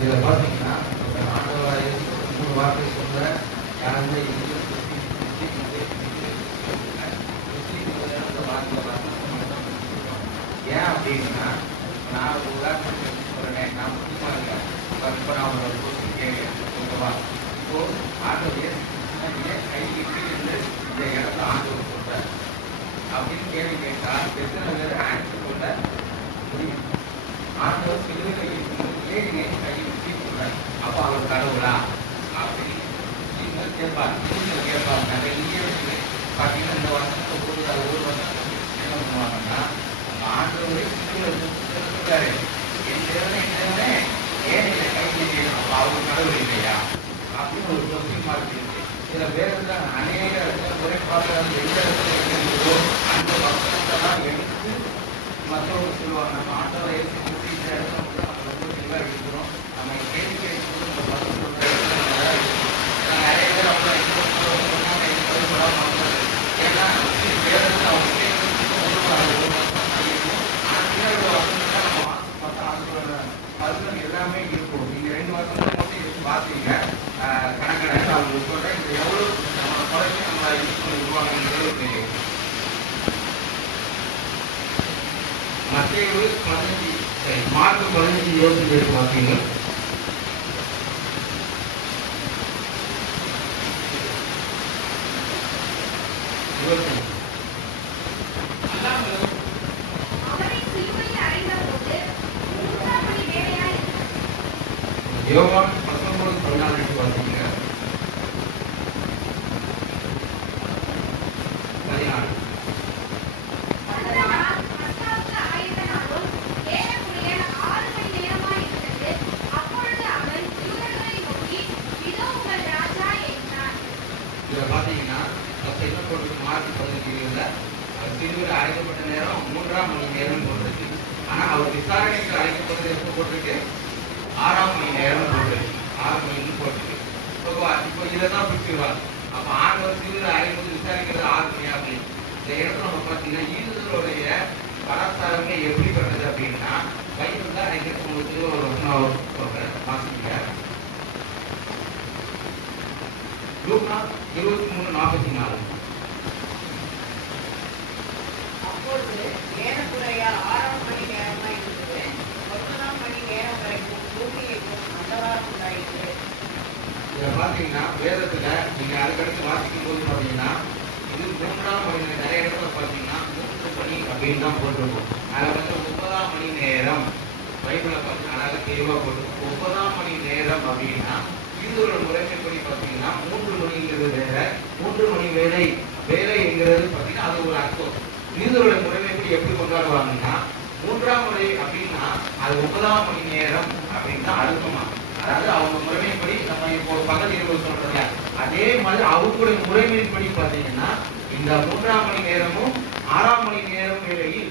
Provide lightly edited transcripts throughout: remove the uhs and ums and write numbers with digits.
இதில் பார்த்தீங்கன்னா ஆண்டவராக 3 வார்த்தை சொல்ல யாருமே ஏன் அப்படின்னா நான் ஒரு உதாரணத்துக்கு சொல்கிறேன். நான் முக்கியமாக இருக்கேன். இப்போ நான் ஒரு கொஸ்டின் கேட்குறேன். ஓகேவா? இப்போ ஆண்டவர் ஏன் கை இருந்து இந்த இடத்துல ஆண்டவர் சொல்கிறார் அப்படின்னு கேள்வி கேட்டால் எத்தனை பேர் ஆன்சர் சொல்ல முடியும்? ஆண்டவர் சிலுவையில் ஏன் கை வச்சு சொல்கிறார்? அப்போ அவர் கடவுளா அப்படின்னு நீங்கள் கேட்பாங்க. நிறைய பார்த்தீங்கன்னா இந்த வருஷத்தை ஒரு வருஷம் என்ன பண்ணுவாங்கன்னா ஆண்டவரை சிலுவையில் என் தேவனே ஏன் இதை கை செய்யணும்? அப்போ அவர் கடவுள் இல்லையா அப்படின்னு ஒரு கொஸ்டின் மார்க் இருக்கு. சில பேருக்கு அநேக முறைப்பாடு எந்த இடத்துல இருக்கிறதோ அந்த வசனத்தெல்லாம் எடுத்து மற்றவங்க சொல்லுவாங்க. நம்ம ஆண்டவரை ஏற்றி இந்த இடத்துல வந்து நம்ம ரொம்ப தெளிவாக இருக்கிறோம். நம்ம கேள்வி கேட்கும்போது நம்ம பதில் சொல்கிற நிறைய பேர் அவங்க ஏன்னா வேதத்தை அவங்க பதில் எல்லாமே இருக்கும். நீங்கள் 2 வருஷம் மட்டும் எடுத்து பார்த்தீங்க கணக்கெடுத்து அவங்க சொல்கிறேன். இது எவ்வளோ நம்ம குறைச்சி நம்ம யூஸ் பண்ணி விடுவாங்கன்றது தெரியும். மத்தேயு 15 மார்க் 15:27 பார்த்தீங்க. யோவான் 19:14 பார்த்தீங்க. 16 இதில் பார்த்தீங்கன்னா என்ன போட்டு மார்க் 15:20 சிலுவையில் அழைக்கப்பட்ட நேரம் 3ஆம் மணி நேரம் போட்டிருக்கு. ஆனால் அவர் விசாரணைக்கு அழைக்கப்படுறது எப்போ போட்டிருக்கு? 6ஆம் மணி நேரம் போட்டிருக்கு. 6 மணிக்கு போட்டிருக்கு. இப்போ இதை தான் பிடிச்சிருவாங்க. அப்போ ஆண்டவர் சிலுவையில் அழைக்கும்போது விசாரிக்கிறது 6 மணி அப்படின்னு இந்த இடத்துல நம்ம பார்த்தீங்கன்னா யூதர்களுடைய கலாச்சாரமே எப்படிப்பட்டது அப்படின்னா பைபிள் தான் நினைக்கிறேன். உங்களுக்கு ஒரு வசனம் சொல்கிறேன், வாசிக்க. லூக்கா 23:44. அப்பொழுது ஏறக்குறைய 6ஆம் மணி நேரமாய் இருந்தது. 9ஆம் மணி நேரம் வரைக்கும் பூமி எங்கும் அந்தகாரம் உண்டாயிற்று. இதில் பார்த்தீங்கன்னா வேதத்தில் நீங்கள் அதுக்கடுத்து வாசிக்கும் போது பார்த்தீங்கன்னா இது 3ஆம் மணி நேரம். நிறைய இடத்துல பார்த்தீங்கன்னா 3 மணி அப்படின்னு தான் போட்டிருக்கும். அதில் வந்து 9ஆம் மணி நேரம் பைபிளில் பார்த்தீங்கன்னா அழகாக தெளிவாக போட்டிருக்கும். 9ஆம் மணி நேரம் அப்படின்னா யூதரோட முறைமைப்படி பார்த்தீங்கன்னா 3 மணிங்கிறது வேற, 3 மணி வேலை என்கிறது பார்த்தீங்கன்னா அது ஒரு அர்த்தம். யூதரோட முறைமைப்படி எப்படி கொண்டாடுவாங்கன்னா 3ஆம் முறை அப்படின்னா அது 9ஆம் மணி நேரம் அப்படின்னு தான் அர்த்தமா. அதாவது அவங்க முறைமைப்படி நம்ம இப்போ பகல் இரவு சொல்றோம்ல அதே மாதிரி அவங்களுடைய முறைமைப்படி பார்த்தீங்கன்னா இந்த 3ஆம் மணி நேரமும் 6ஆம் மணி நேரம் வேலையில்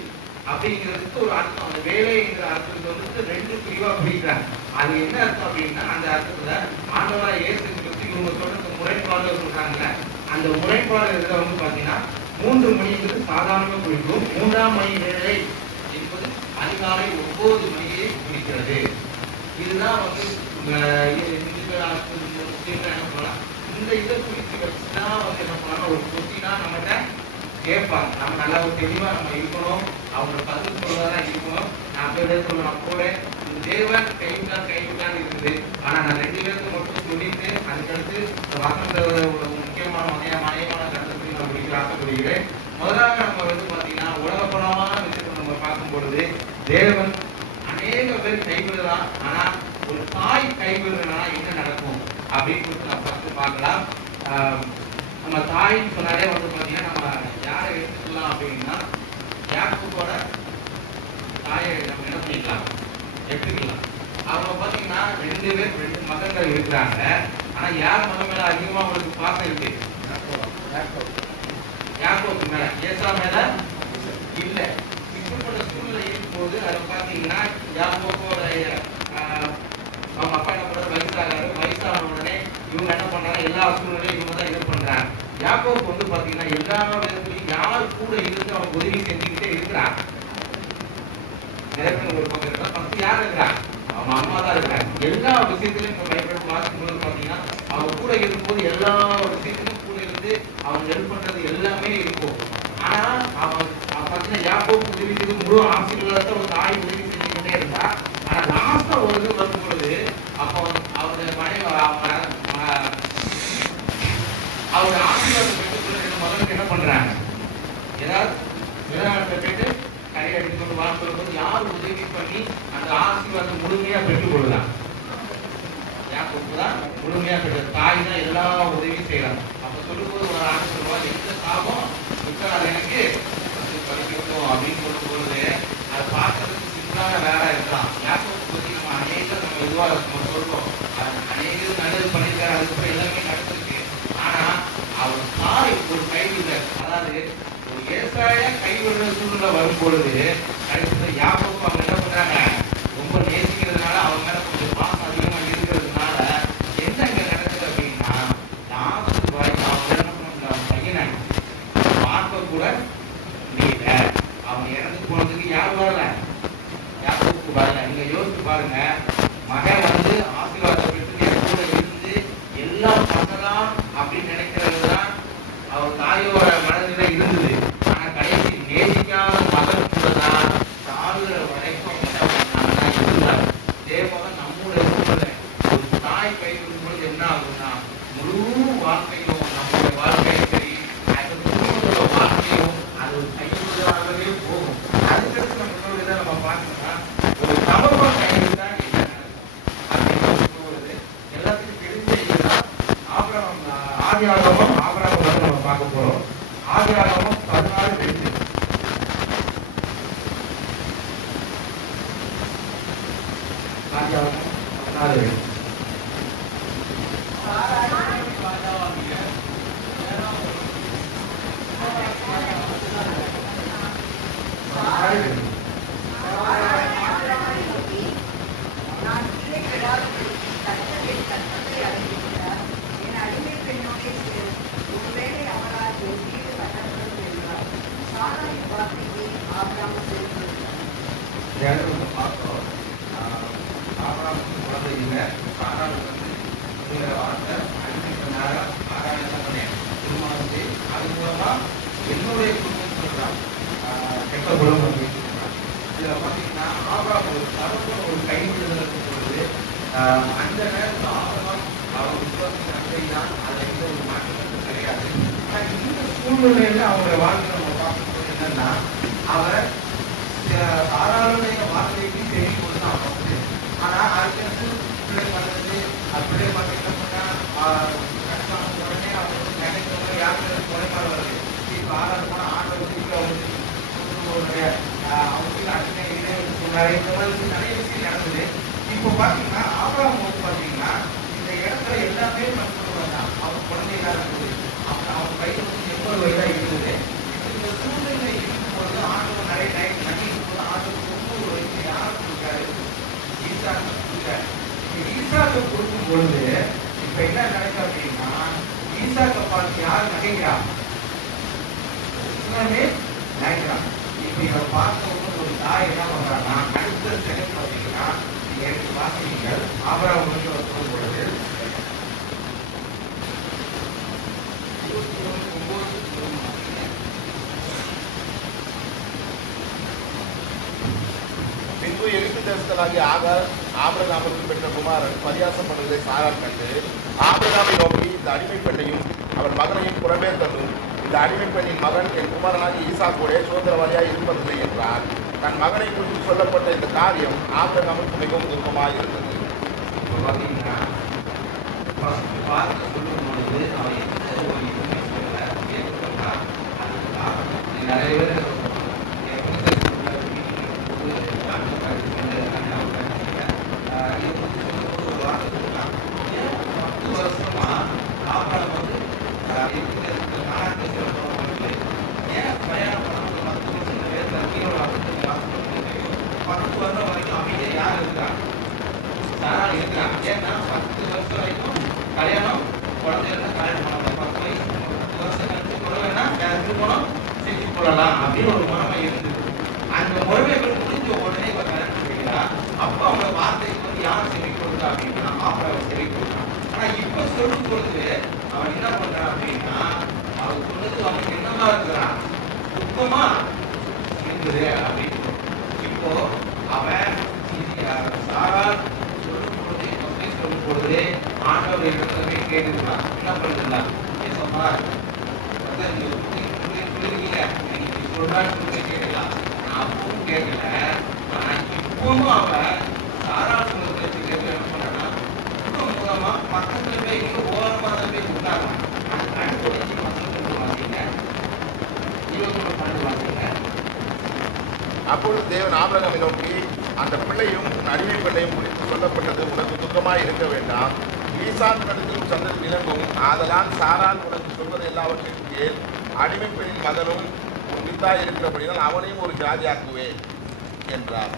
அப்படிங்கிறதுக்கு ஒரு அர்த்தம். அந்த வேலைங்கிற அர்த்தத்தை வந்து 2 பிரிவா பிரிக்கிறாங்க. அது என்ன அர்த்தம் அப்படின்னா அந்த அர்த்தத்துல ஆண்டவராக இயேசு கிறிஸ்து இவங்க சொல்றது முறைப்பாடு சொல்றாங்கல்ல அந்த முறைப்பாடு இதுல வந்து பாத்தீங்கன்னா 3 மணிங்கிறது சாதாரணமாக குறிக்கும். 3ஆம் மணி வேலை என்பது அதிகாலை 9 மணியை குறிக்கிறது. இதுதான் வந்து என்ன பண்ணலாம் இந்த இதை குறித்து வச்சுதான் வந்து என்ன பண்ணலாம் ஒரு கொஸ்டினா நம்மகிட்ட கேட்பாங்க. நம்ம நல்லா ஒரு தெளிவாக நம்ம இருக்கணும். அவங்க பதில் சொல்வதாக இருக்கணும். நான் சொல்லுவேன் கூட இந்த தேவன் கைவிட்டான்னு இருக்குது. ஆனால் நான் 2 பேருக்கு மட்டும் சொல்லிட்டு அதுக்கடுத்து வசந்த ஒரு முக்கியமான மையமான கருத்துக்களை நான் முடிக்க ஆசைப்படுகிறேன். முதலாக பொழுது தேவன் அநேக பேர் கைவிடலாம். ஆனா ஒரு தாய் கைவிடுறதுனா என்ன நடக்கும் அப்படின்னு நம்ம ஃபர்ஸ்ட் பார்க்கலாம். நம்ம தாய்ன்னு சொன்னாலே வந்து பார்த்தீங்கன்னா நம்ம யாரை எடுத்துக்கலாம் அப்படின்னா யாக்கோபோட தாயை நம்ம என்ன பண்ணிக்கலாம் எடுத்துக்கலாம். அவங்க பார்த்தீங்கன்னா 2 மகன்கள் இருக்கிறாங்க. ஆனா யார் மகன் மேல அதிகமா அவங்களுக்கு பாசம் இருக்கு? யாக்கோபு மேல. ஏசா மேல இல்ல. இப்படிப்பட்ட சூழ்நிலை இருக்கும்போது அதை பார்த்தீங்கன்னா யாக்கோபோட அவங்க அப்பா என்ன பண்றாரு, வயசான உடனே இவங்க என்ன பண்றாங்க, எல்லா சூழ்நிலையும் இவங்க தான் இது பண்றாங்க. யாக்கோபு வந்து பாத்தீங்கன்னா எல்லா விதத்திலையும் யார் கூட இருந்து அவங்க உதவி செஞ்சுக்கிட்டே இருக்கிறாங்க. நிறைய ஒரு பக்கம் இருக்கா, ஃபர்ஸ்ட் யார் இருக்கிறாங்க? அவங்க அம்மா தான் இருக்கிறாங்க. எல்லா விஷயத்திலையும் நம்ம பைபிள் வாசிக்கும்போது பாத்தீங்கன்னா அவங்க கூட இருக்கும்போது எல்லா விஷயத்திலும் கூட இருந்து அவங்க ஹெல்ப் பண்றது எல்லாமே இருக்கும். ஆனா அவன் பாத்தீங்கன்னா யாக்கோபு உதவி செய்து முழு ஆசீர்வாதத்தை ஒரு தாய் உதவி செஞ்சுக்கிட்டே இருந்தா. ஆனா லாஸ்டா ஒரு இது வரும் பொழுது அப்போ அவருடைய மனைவி அவருடைய ஆசீர்வாதம் பெற்றுக்கொள்ள மகனுக்கு என்ன பண்றாங்க, ஏதாவது விளையாட்டை போயிட்டு கரை அடித்துக்கொண்டு வாழ்க்கை யார் உதவி பண்ணி அந்த ஆசீர்வாதம் முழுமையா பெற்றுக் கொள்ளலாம்? யாக்கோபு தான் முழுமையா பெற்ற தாய் தான் எல்லா உதவியும் செய்யலாம். அப்ப சொல்லும்போது ஒரு ஆண்டு சொல்லுவாங்க, எந்த சாபம் அது எனக்கு படிக்கணும் அப்படின்னு சொல்லும் பொழுது அதை பார்க்கறதுக்கு சிம்பிளான வேற இருக்கலாம். யாக்கோபு பத்தி நம்ம அநேக நம்ம இதுவாக நம்ம சொல்றோம், அநேக நல்லது பண்ணியிருக்காரு, அதுக்கப்புறம் எல்லாமே நடந்திருக்கு. ஆனா அவர் தாய் ஒரு கைவிட, அதாவது ஒரு ஏசாயா கைவிடுற சூழ்நிலை வரும் பொழுது கடைசியில் யாக்கோபு அவங்க என்ன பண்றாங்க, ரொம்ப நேசிக்கிறதுனால அவங்க மேல கொஞ்சம் பாசம் அதிகமா இருக்கிறதுனால என்ன இங்க நடக்குது அப்படின்னா லாஸ்ட் வரைக்கும் அவங்க என்ன பண்றாங்க, பையனை பார்க்க கூட முடியல. அவங்க இறந்து போனதுக்கு யார் வரல, யாக்கோபு வரல. நீங்க யோசிச்சு பாருங்க, மகன் வந்து ஆசீர்வாதத்தை பெற்று கூட இருந்து எல்லாம் பண்ணலாம் அப்படின்னு நினைக்கிறதுதான் அவர் தாயோட மனதில இருந்தது. ஆனா கடைசி நேசிக்காத மகன் கூட தான் சாகுற வரைக்கும் இருந்தார். தேவன் நம்முடைய சூழ்நிலை ஒரு தாய் கைவிடும் பொழுது என்ன ஆகும்னா முழு வாழ்க்கையும் நம்முடைய வாழ்க்கையும் சரி வாழ்க்கையும் அது கைவிடாகவே போகும். அதுக்கடுத்து நம்ம இன்னொரு இதை நம்ம பார்க்கணும்னா ஒரு சமூகம் கைவிட்டா என்ன அப்படின்னு சொல்றது எல்லாத்துக்கும் தெரிஞ்ச இதுதான். ஆதியாகமம் வந்து நம்ம பார்க்க போறோம். ஆதியாகமம் 16:2. ஆதியாகமம் 16:2. என்னுடைய குடும்பம் சொல்றான் கெட்ட குடும்பம் இதுல பாத்தீங்கன்னா ஆபிரகாம் ஒரு தரப்புல ஒரு கைவிடுதலுக்கு பொழுது அந்த நேரத்தில் ஆபிரகாம் அவர் விசுவாசத்தின் அன்பைதான் அதை எந்த ஒரு மாற்றமும் கிடையாது. ஆனா இந்த சூழ்நிலையில அவங்களுடைய வாழ்க்கை நம்ம பார்க்கும்போது என்னன்னா அவர் சாதாரண வார்த்தைக்கு தெரிய கொடுத்து அவங்க ஆனா அதுக்கு பிள்ளை பண்றது பிள்ளை பார்த்து என்ன பண்ணா கஷ்டம் உடனே அவங்க நினைக்கிறவங்க யாருக்கு குறைபாடு வருது. இப்போ ஆறாவது போனால் ஆண்டவர் வீட்டில் அவங்களுக்கு அடிமை சொன்னாரு. இந்த மாதிரி நிறைய விஷயம் நடந்தது. இப்போ பார்த்தீங்கன்னா ஆபிரகாம் வந்து பார்த்தீங்கன்னா இந்த இடத்துல எல்லாமே பண்ணுவாங்க. அவங்க குழந்தைகளா இருந்தது, அவங்க கையில் வந்து 80 வயதாக இருந்தது. இந்த சூழ்நிலை இருக்கும்போது ஆண்டவர் நிறைய டைம் பண்ணி இருக்கும்போது ஆண்டவர் 90 வயசு யாரும் கொடுக்காரு, ஈசாக்கு கொடுக்காரு. ஈசாக்கு கொடுக்கும் பொழுது இப்ப என்ன நடக்குது அப்படின்னா ஈசாக்கை பார்த்து யார் நகைக்கிறா, நகைக்கிறான். இப்ப இதை பார்த்த ஒரு தாய் என்ன பண்றாங்கன்னா அடுத்த செகண்ட் பார்த்தீங்கன்னா எனக்கு வாசிகள் ஆபிரகாம் வந்து சொல்லும் பொழுது 29 பின்பு எகிப்து தேசத்தலாகிய ஆபிரகாமுக்கு பெற்ற குமாரன் பரியாசம் பண்ணுவதை சாரார் கண்டு ஆபிரகாமை நோக்கி, இந்த அடிமை பெண்ணையும் அவன் மகனையும் புறமே தள்ளும். இந்த அடிமை பெண்ணின் மகன் என் குமாரனாகி ஈசாக்கோடே சுதந்திரவாதியாய் இருப்பதில்லை என்றார். தன் மகனை குறித்து சொல்லப்பட்ட இந்த காரியம் ஆபிரகாமுக்கு மிகவும் துன்பமாக இருந்தது. இப்போ பார்த்தீங்கன்னா பார்க்க சொல்லும் பொழுது அவன் எந்த ஒரு இதுவுமே சொல்லலை. ஏற்றுக்கொண்டா அதுக்கு காரணம் நிறைய பேர் வருஷமா ஆபரணம் வந்து ஏன் பிரயாணம் பண்ண 10 வருஷம் வேறு கீழே 10 வருஷம் வரைக்கும் அமைதியாக யார் இருக்கிறாங்க? சாரால் இருக்கிறாங்க. ஏன்னா 10 வருஷம் வரைக்கும் கல்யாணம் குழந்தைகள் கல்யாணம் பண்ணலாம். 10 வருஷம் கழிச்சு குழந்தைன்னா திருமணம் செஞ்சு கொள்ளலாம் அப்படின்னு ஒரு முறைமை இருந்தது. அந்த முறைமைகள் முடிஞ்ச உடனே ஒரு கல்யாணம் செய்கிறா. அப்போ அவங்க வார்த்தைக்கு வந்து யார் செவி கொடுத்தா அப்படின்னா ஆபரணம் செவி கொடுத்தான். ஆனா இப்ப சொல்லும் பொழுது அவன் என்ன பண்றான் அப்படின்னா அவன் சொன்னது அவனுக்கு என்னமா இருக்கிறான், துக்கமா இருக்குது அப்படின்னு. இப்போ அவன் சாரால் சொல்லும் பொழுது சொல்லும் பொழுது ஆண்டவர் இடத்துல கேட்டுருக்கான். என்ன பண்ணுறா ஏசப்பா சொல்லிருக்கீங்க சொல்றான்னு கேட்கலாம். நான் அப்பவும் கேட்கல. ஆனா இப்பவும் அவன் சாரால் சொல்றது கேட்க என்ன பண்றான்னா மூலமா பக்கத்துல போய் இங்க ஓரமா தான் போய் உட்காரணும். அது கண்டுபிடிச்சி பக்கத்துல வாசிங்க 21 வாசிங்க. அப்பொழுது தேவன் ஆபிரகாமை நோக்கி, அந்த பிள்ளையும் அடிமை பெண்ணையும் குறித்து சொல்லப்பட்டது உனக்கு துக்கமாய் இருக்க வேண்டாம். ஈசான் இடத்திலும் சந்ததி விளங்கும். ஆதலால் சாரால் உனக்கு சொல்வது எல்லாவற்றின் கீழ் அடிமை பெண்ணின் மகனும் உன் வித்தாய் இருக்கிறபடியால் அவனையும் ஒரு ஜாதியாக்குவேன் என்றார்.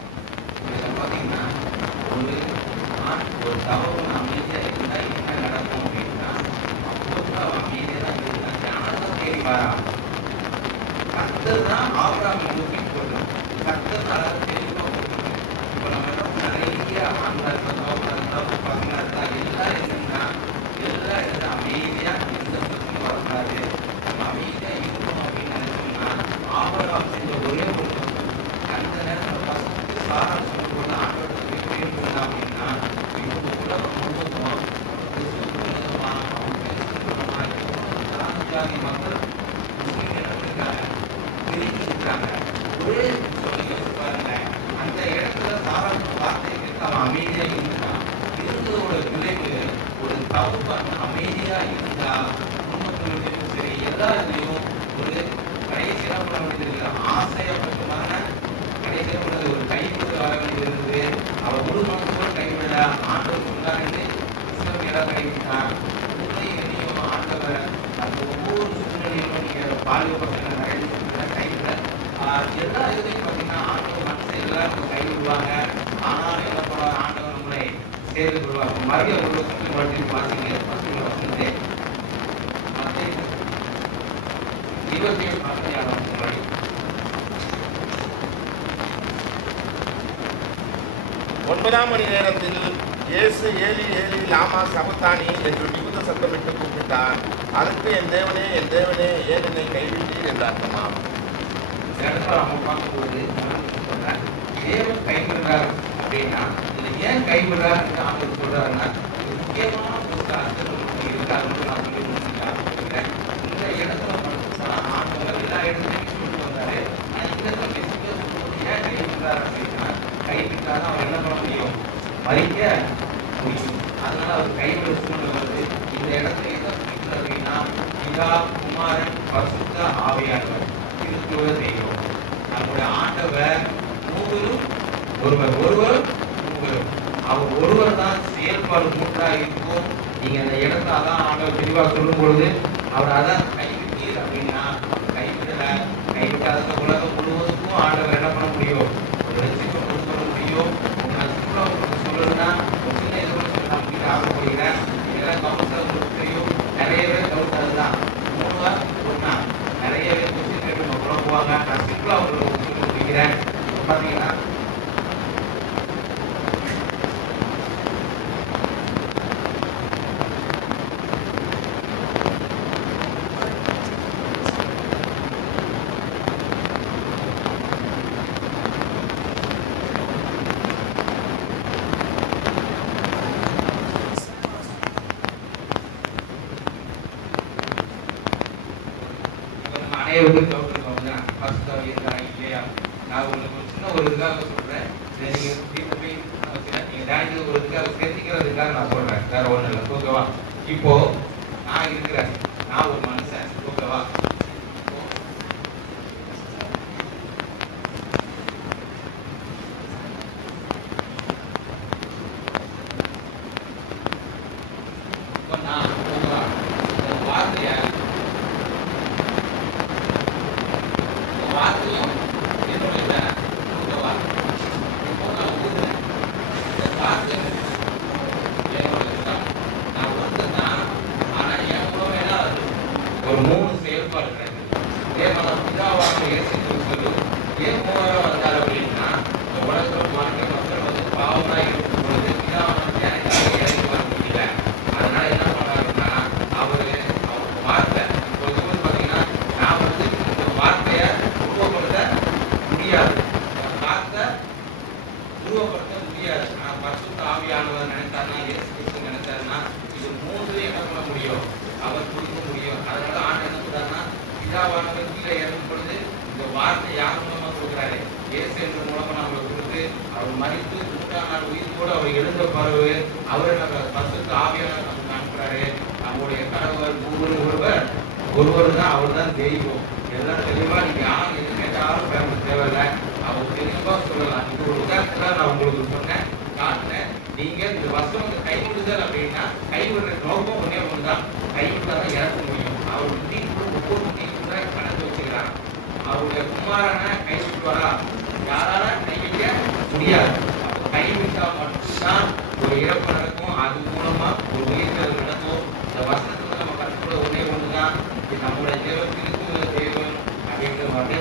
பார்த்தீங்கன்னா ஒரு தவறு அமைதியாக இருந்தால் என்ன நடக்கும் அப்படின்னா அப்போ அமைதியாக தான் இருந்தாங்க. ஞானத்தை தேடி வரா. கர்த்தர் தான் ஆபிரகாமை நோக்கி போடுறது. கர்த்தர் தான் அதை தெளிவாக போடுறது. இப்போ நம்ம நிறைய ஆண்கள் பசங்க எல்லாம் என்னன்னா எல்லா இடத்துல அமைதியாக எந்த பிரச்சனையும் வரக்கூடாது. நம்ம அமைதியாக இருக்கணும் அப்படின்னு நினைச்சோம்னா ஆபிரகாம் செஞ்ச ஒரே ஒரு அந்த நேரத்தில் பசங்களுக்கு சாரால் சொல்லும்போது ஆண்டோட அப்படின்னா இப்போ உலகம் முழுவதும் ஜாதி மக்கள் இருக்காங்க பிரிஞ்சிருக்காங்க. ஒரே சொல்லி பாருங்க, அந்த இடத்துல சாரால் வார்த்தை கேட்க அவன் அமைதியாக இருந்தான். இருந்ததோட விளைவு ஒரு தவறு அமைதியாக இருந்தா குடும்பத்திலும் சரி எல்லா இதுலையும் ஒரு கடைசியாக பண்ண வேண்டியது ஆசையப்பட்டமான கடைசியாக பண்ணது ஒரு கைப்பற்ற வர வேண்டியது இருந்தது. அவள் முழு மனசோடு கைவிட ஆண்டவர் சொன்னாருன்னு எல்லாம் கைவிட்டான். உண்மையிலையும் ஆண்டவர் அந்த ஒவ்வொரு சூழ்நிலையிலும் நீங்கள் பாலிய பசங்க கைவிட எல்லா இதுலையும் பார்த்தீங்கன்னா ஆண்டவர் மனசை எல்லாரும் கைவிடுவாங்க. ஆனால் என்ன பண்ணுவாங்க, ஆண்டவர் நம்மளை சேர்ந்து கொள்வாங்க. மறுபடியும் ஒரு வருஷத்துக்கு மட்டும் வாசிங்க வசனத்தை 27 முன்னாடி 9ஆம் மணி நேரத்தில் இயேசு ஏலி ஏலி லாமா சபத்தானி என்று மிகுந்த சத்தமிட்டு கூப்பிட்டார். அதற்கு என் தேவனே ஏன் என்னை கைவிட்டீர் என்று அர்த்தமாம். நம்ம பார்க்கும்போது தேவன் கைவிடுறார் அப்படின்னா இதை ஏன் கைவிடுறார் ஆண்டவர் சொல்றாருன்னா முக்கியமான ஒரு அர்த்தம் இருக்காருன்னு நான் சொல்லி முடிச்சுட்டேன். இந்த இடத்துல மட்டும்தான் ஆண்டவர் எல்லா இடத்துலையும் சொல்லிட்டு வந்தாரு. ஆனால் இந்த இடத்துல ஏன் கைவிடுறார் அப்படின்னா கைவிட்டாதான் அவர் என்ன பண்ண முடியும், மறிக்க முடியும். அதனால அவர் கைவிட சூழ்நிலை வருது. இந்த இடத்துல என்ன சொல்லிட்டு அப்படின்னா பிதா குமாரன் பரிசுத்த ஆவியானவர் திருத்துவ செய்கிறோம். நம்முடைய ஆண்டவர் மூவரும் ஒருவர் மூவரும் அவர் ஒருவர் தான் செயல்பாடு மூன்றாக இருக்கும். நீங்க அந்த இடத்துல அதான் ஆண்டவர் தெளிவாக சொல்லும் பொழுது அவர் அதான் கைவிட்டீர் அப்படின்னா கைவிட்டாத உலகம் முழுவதுக்கும் ஆண்டவர் என்ன பண்ண முடியும், ஒரு லட்சியம் கொண்டு வர முடியும். சொல்லணும்னா சின்ன எதிர்ப்பு நம்பிக்கை ஆசைப்படுகிறேன். இதெல்லாம் கவுன்சிலர் உங்களுக்கு தெரியும். நிறைய பேர் கவுன்சிலர் தான் 3 ஒன்னா நிறைய பேர் கொஸ்டின் கேட்டு நம்ம குழம்புவாங்க. நான் சிம்பிளா உங்களுக்கு சொல்லி கொடுக்கிறேன். பார்த்தீங்கன்னா அனைவருக்கும் டவுட் இருக்கவங்க பரிசுத்தம் இருக்கிறாங்க இல்லையா, நான் உங்களுக்கு ஒரு சின்ன ஒரு இதுக்காக சொல்றேன். இதை நீங்க வீட்டுல போய் நீங்க தியானிக்கிறது ஒரு இதுக்காக சேர்த்திக்கிறதுக்காக நான் சொல்றேன், வேற ஒண்ணு இல்லை. ஓகேவா? இப்போ நான் இருக்கிறேன், நான் ஒரு மனுஷன். ஓகேவா? இப்போ நான் ஓகேவா? இந்த வார்த்தையும் என்னுடைய தானே. ஓகேவா? இப்போ நான் ஊதுறேன், இந்த வார்த்தை என்னுடைய தான். நான் ஒருத்தன், ஆனா என் மூலம் என்ன ஆகுது? ஒரு 3 செயல்பாடு கிடைக்குது. தேவன பிதாவாக இயேசு கிறிஸ்து ஏன் மூலமா வந்தார் அப்படின்னா, இந்த உலகத்தில் வாழ்க்கை மக்கள் வந்து பாவமா இருக்கும் பொழுது பிதாவானவர் எனக்காக இறங்கி வர முடியல. அதனால என்ன பண்ணாருன்னா, அவருக்கு வார்த்தை இப்போ வந்து பார்த்தீங்கன்னா, நான் வந்து இந்த வார்த்தையை உருவப்படுத்த முடியாது. அந்த வார்த்தை உருவப்படுத்த முடியாது. ஆனால் பரிசுத்த ஆவியானவர் நினைத்தாருன்னா, இயேசு கிறிஸ்து நினைத்தாருன்னா, இது 3 என்ன பண்ண முடியும்? அவர் கொடுக்க முடியும். அதனால ஆண்டு என்ன சொல்றாருன்னா, பிதாவானவர் கீழே இறங்கும் பொழுது இந்த வார்த்தை யார் மூலமா கொடுக்குறாரு? இயேசு என்ற மூலமா நம்மளுக்கு கொடுத்து அவர் மறித்து 3ஆம் நாள் உயிர் கூட அவர் எழுந்த பிறகு அவரை நம்ம பரிசுத்த ஆவியானவர் நமக்கு அனுப்புறாரு. நம்முடைய கடவுள் ஒருவர் தான், அவர் தான் தெய்வம். எல்லாம் தெளிவா நீங்க யாரும் எது கேட்டாலும் பேச தேவையில்லை, அவர் தெளிவா சொல்லலாம். இது ஒரு உதாரணத்துல நான் உங்களுக்கு சொன்னேன், காட்டினேன். நீங்க இந்த வசனத்தை கைவிடுதல் அப்படின்னா, கைவிடுற நோக்கம் ஒன்னே ஒண்ணுதான், கைவிட்டாதான் இறக்க முடியும். அவர் ஒவ்வொரு தீர்ப்பு தான் கணக்கு வச்சுக்கிறார். அவருடைய குமாரனை கைவிட்டுவாரா? யாரால கைவிட முடியாது. அப்போ கைவிட்டா மட்டும்தான் ஒரு இறப்பு நடக்கும், அது மூலமா ஒரு உயிர்கள் நடக்கும். இந்த வசனத்துல நம்ம கற்றுக்கொள்ள ஒன்னே ஒண்ணுதான், இது நம்முடைய தேவத்திற்கு தேவன் அப்படிங்கிற மாதிரி